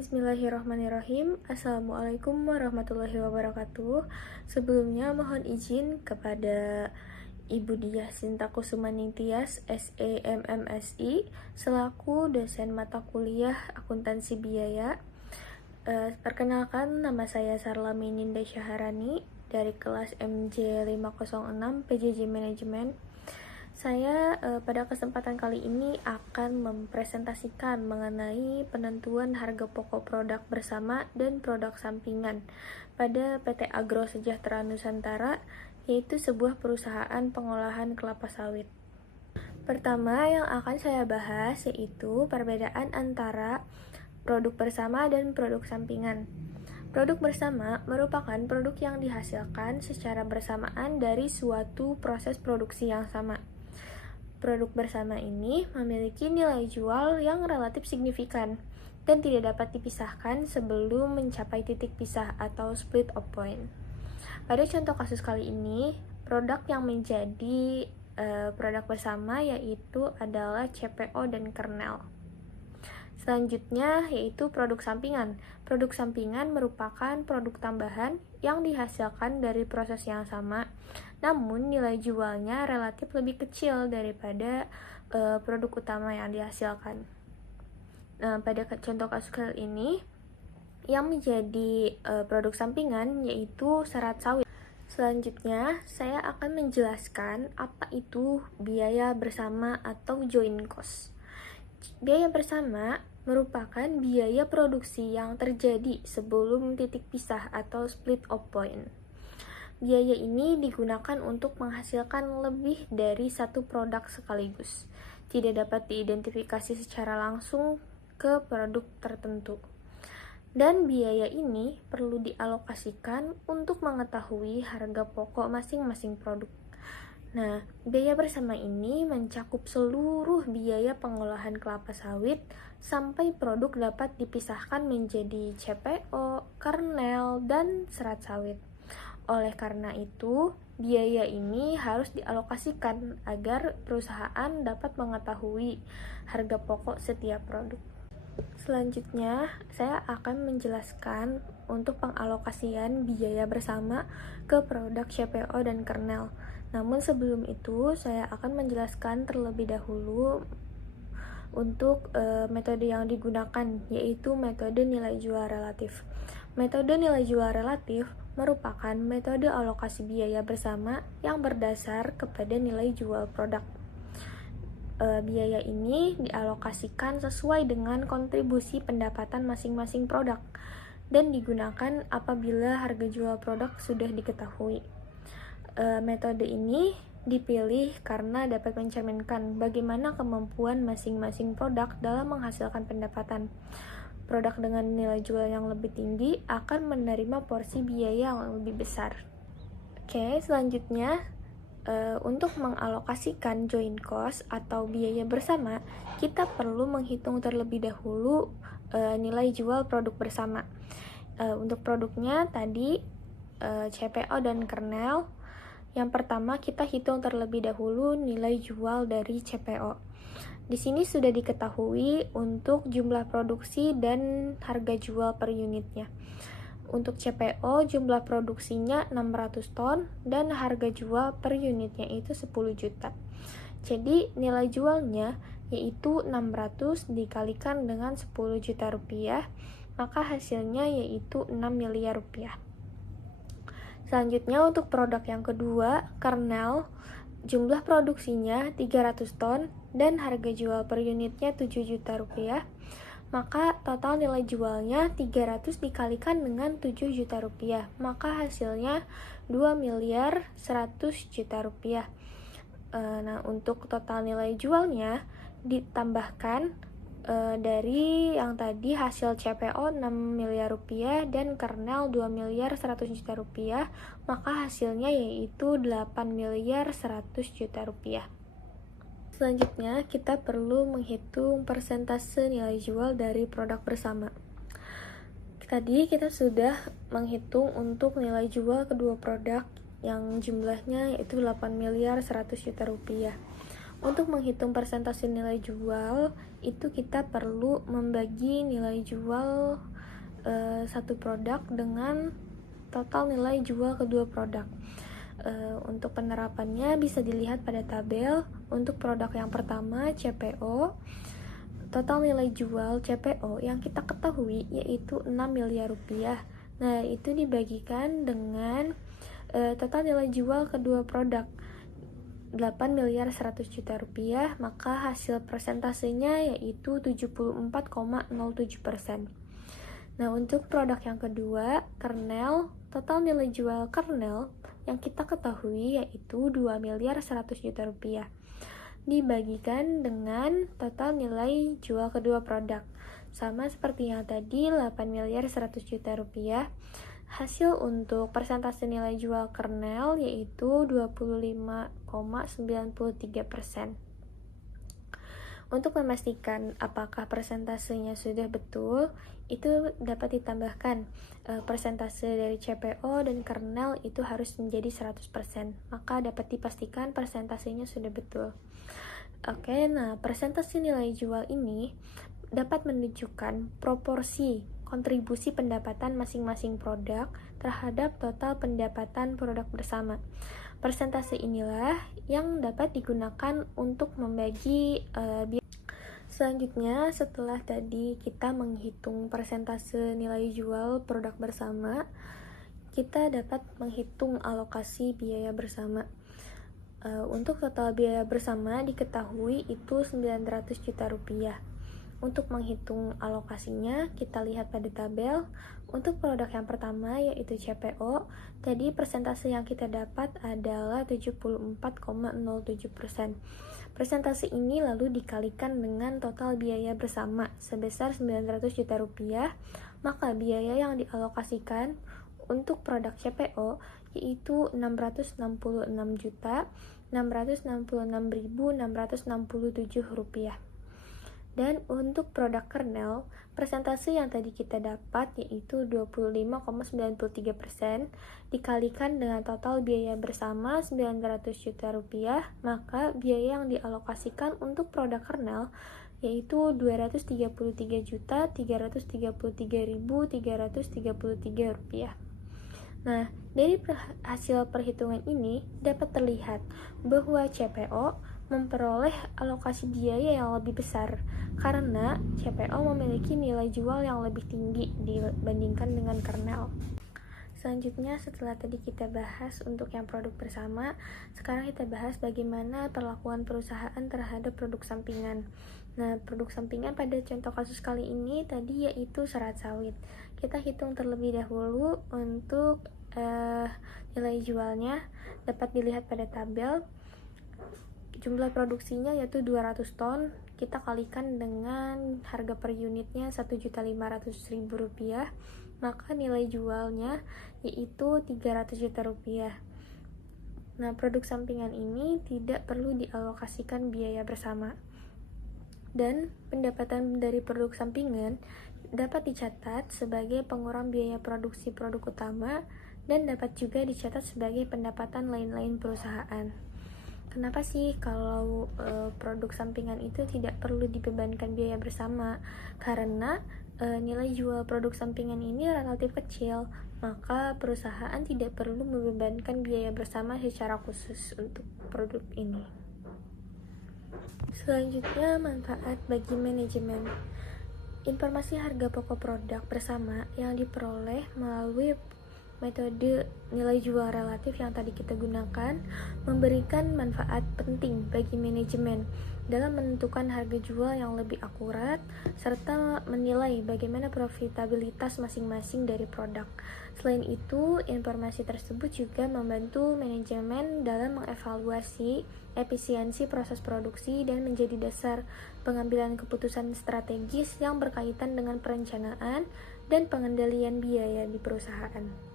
Bismillahirrahmanirrahim. Assalamualaikum warahmatullahi wabarakatuh. Sebelumnya mohon izin kepada Ibu Diah Sinta Kusumaning Tias, SEMMSI, selaku dosen mata kuliah Akuntansi Biaya. Perkenalkan, nama saya Sarlami Ninda Syaharani dari kelas MJ 506 PJJ Manajemen. Saya pada kesempatan kali ini akan mempresentasikan mengenai penentuan harga pokok produk bersama dan produk sampingan pada PT Agro Sejahtera Nusantara, yaitu sebuah perusahaan pengolahan kelapa sawit. Pertama yang akan saya bahas yaitu perbedaan antara produk bersama dan produk sampingan. Produk bersama merupakan produk yang dihasilkan secara bersamaan dari suatu proses produksi yang sama. Produk bersama ini memiliki nilai jual yang relatif signifikan dan tidak dapat dipisahkan sebelum mencapai titik pisah atau split of point. Pada contoh kasus kali ini, produk yang menjadi produk bersama yaitu adalah CPO dan kernel. Selanjutnya yaitu produk sampingan. Produk sampingan merupakan produk tambahan yang dihasilkan dari proses yang sama, namun nilai jualnya relatif lebih kecil daripada produk utama yang dihasilkan. Nah, pada contoh kasus kali ini, yang menjadi produk sampingan yaitu serat sawit. Selanjutnya, saya akan menjelaskan apa itu biaya bersama atau joint cost. Biaya bersama merupakan biaya produksi yang terjadi sebelum titik pisah atau split of point. Biaya ini digunakan untuk menghasilkan lebih dari satu produk sekaligus. Tidak dapat diidentifikasi secara langsung ke produk tertentu. Dan biaya ini perlu dialokasikan untuk mengetahui harga pokok masing-masing produk. Nah, biaya bersama ini mencakup seluruh biaya pengolahan kelapa sawit sampai produk dapat dipisahkan menjadi CPO, kernel, dan serat sawit. Oleh karena itu, biaya ini harus dialokasikan agar perusahaan dapat mengetahui harga pokok setiap produk. Selanjutnya, saya akan menjelaskan untuk pengalokasian biaya bersama ke produk CPO dan kernel. Namun sebelum itu, saya akan menjelaskan terlebih dahulu untuk metode yang digunakan, yaitu metode nilai jual relatif. Metode nilai jual relatif merupakan metode alokasi biaya bersama yang berdasar kepada nilai jual produk. Biaya ini dialokasikan sesuai dengan kontribusi pendapatan masing-masing produk dan digunakan apabila harga jual produk sudah diketahui. Metode ini dipilih karena dapat mencerminkan bagaimana kemampuan masing-masing produk dalam menghasilkan pendapatan. Produk dengan nilai jual yang lebih tinggi akan menerima porsi biaya yang lebih besar. Oke, selanjutnya untuk mengalokasikan joint cost atau biaya bersama, kita perlu menghitung terlebih dahulu nilai jual produk bersama. Untuk produknya tadi CPO dan kernel. Yang pertama kita hitung terlebih dahulu nilai jual dari CPO. Di sini sudah diketahui untuk jumlah produksi dan harga jual per unitnya. Untuk CPO jumlah produksinya 600 ton dan harga jual per unitnya itu 10 juta. Jadi nilai jualnya yaitu 600 dikalikan dengan 10 juta rupiah, maka hasilnya yaitu 6 miliar rupiah. Selanjutnya untuk produk yang kedua, kernel, jumlah produksinya 300 ton dan harga jual per unitnya 7 juta rupiah, maka total nilai jualnya 300 dikalikan dengan 7 juta rupiah, maka hasilnya 2 miliar 100 juta rupiah. Nah, untuk total nilai jualnya ditambahkan dari yang tadi hasil CPO 6 miliar rupiah dan kernel 2 miliar 100 juta rupiah, maka hasilnya yaitu 8 miliar 100 juta rupiah. Selanjutnya, kita perlu menghitung persentase nilai jual dari produk bersama. Tadi kita sudah menghitung untuk nilai jual kedua produk yang jumlahnya yaitu 8 miliar 100 juta rupiah. Untuk menghitung persentase nilai jual, itu kita perlu membagi nilai jual satu produk dengan total nilai jual kedua produk. Untuk penerapannya bisa dilihat pada tabel. Untuk produk yang pertama, CPO, total nilai jual CPO yang kita ketahui yaitu 6 miliar rupiah. Nah, itu dibagikan dengan total nilai jual kedua produk 8 miliar 100 juta rupiah, maka hasil persentasenya yaitu 74,07%. Nah, untuk produk yang kedua, kernel, total nilai jual kernel yang kita ketahui yaitu 2 miliar 100 juta rupiah. Dibagikan dengan total nilai jual kedua produk. Sama seperti yang tadi, 8 miliar 100 juta rupiah. Hasil untuk persentase nilai jual kernel yaitu 25,93%. Untuk memastikan apakah persentasenya sudah betul, itu dapat ditambahkan persentase dari CPO dan kernel itu harus menjadi 100%, maka dapat dipastikan persentasenya sudah betul. Oke, nah persentase nilai jual ini dapat menunjukkan proporsi kontribusi pendapatan masing-masing produk terhadap total pendapatan produk bersama. Persentase inilah yang dapat digunakan untuk membagi Selanjutnya, setelah tadi kita menghitung persentase nilai jual produk bersama, kita dapat menghitung alokasi biaya bersama. Untuk total biaya bersama diketahui itu 900 juta rupiah. Untuk menghitung alokasinya, kita lihat pada tabel. Untuk produk yang pertama yaitu CPO, tadi persentase yang kita dapat adalah 74,07%. Persentase ini lalu dikalikan dengan total biaya bersama sebesar 900 juta rupiah, maka biaya yang dialokasikan untuk produk CPO yaitu 666.666.667 rupiah. Dan untuk produk kernel, persentase yang tadi kita dapat yaitu 25,93% dikalikan dengan total biaya bersama 900 juta rupiah, maka biaya yang dialokasikan untuk produk kernel yaitu 233.333.333 rupiah. Nah, dari hasil perhitungan ini dapat terlihat bahwa CPO memperoleh alokasi biaya yang lebih besar karena CPO memiliki nilai jual yang lebih tinggi dibandingkan dengan kernel. Selanjutnya, setelah tadi kita bahas untuk yang produk bersama, sekarang kita bahas bagaimana perlakuan perusahaan terhadap produk sampingan. Nah, produk sampingan pada contoh kasus kali ini tadi yaitu serat sawit. Kita hitung terlebih dahulu untuk nilai jualnya, dapat dilihat pada tabel. Jumlah produksinya yaitu 200 ton, kita kalikan dengan harga per unitnya 1.500.000 rupiah, maka nilai jualnya yaitu 300 juta rupiah. Nah, produk sampingan ini tidak perlu dialokasikan biaya bersama. Dan pendapatan dari produk sampingan dapat dicatat sebagai pengurang biaya produksi produk utama dan dapat juga dicatat sebagai pendapatan lain-lain perusahaan. Kenapa sih kalau produk sampingan itu tidak perlu dibebankan biaya bersama? Karena nilai jual produk sampingan ini relatif kecil, maka perusahaan tidak perlu membebankan biaya bersama secara khusus untuk produk ini. Selanjutnya, manfaat bagi manajemen. Informasi harga pokok produk bersama yang diperoleh melalui metode nilai jual relatif yang tadi kita gunakan memberikan manfaat penting bagi manajemen dalam menentukan harga jual yang lebih akurat serta menilai bagaimana profitabilitas masing-masing dari produk. Selain itu, informasi tersebut juga membantu manajemen dalam mengevaluasi efisiensi proses produksi dan menjadi dasar pengambilan keputusan strategis yang berkaitan dengan perencanaan dan pengendalian biaya di perusahaan.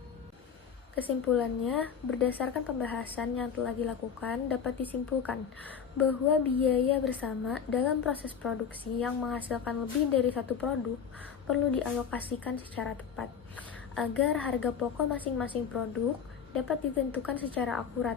Kesimpulannya, berdasarkan pembahasan yang telah dilakukan, dapat disimpulkan bahwa biaya bersama dalam proses produksi yang menghasilkan lebih dari satu produk perlu dialokasikan secara tepat, agar harga pokok masing-masing produk dapat ditentukan secara akurat.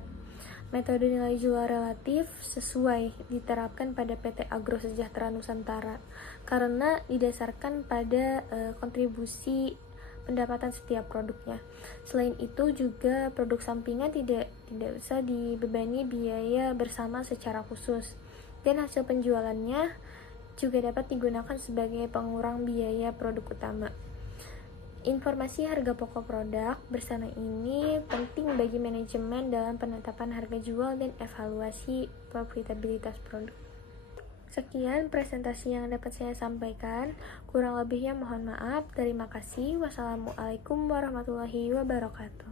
Metode nilai jual relatif sesuai diterapkan pada PT Agro Sejahtera Nusantara karena didasarkan pada kontribusi pendapatan setiap produknya. Selain itu juga produk sampingan tidak usah dibebani biaya bersama secara khusus, dan hasil penjualannya juga dapat digunakan sebagai pengurang biaya produk utama. Informasi harga pokok produk bersama ini penting bagi manajemen dalam penetapan harga jual dan evaluasi profitabilitas produk. Sekian presentasi yang dapat saya sampaikan. Kurang lebihnya mohon maaf. Terima kasih. Wassalamualaikum warahmatullahi wabarakatuh.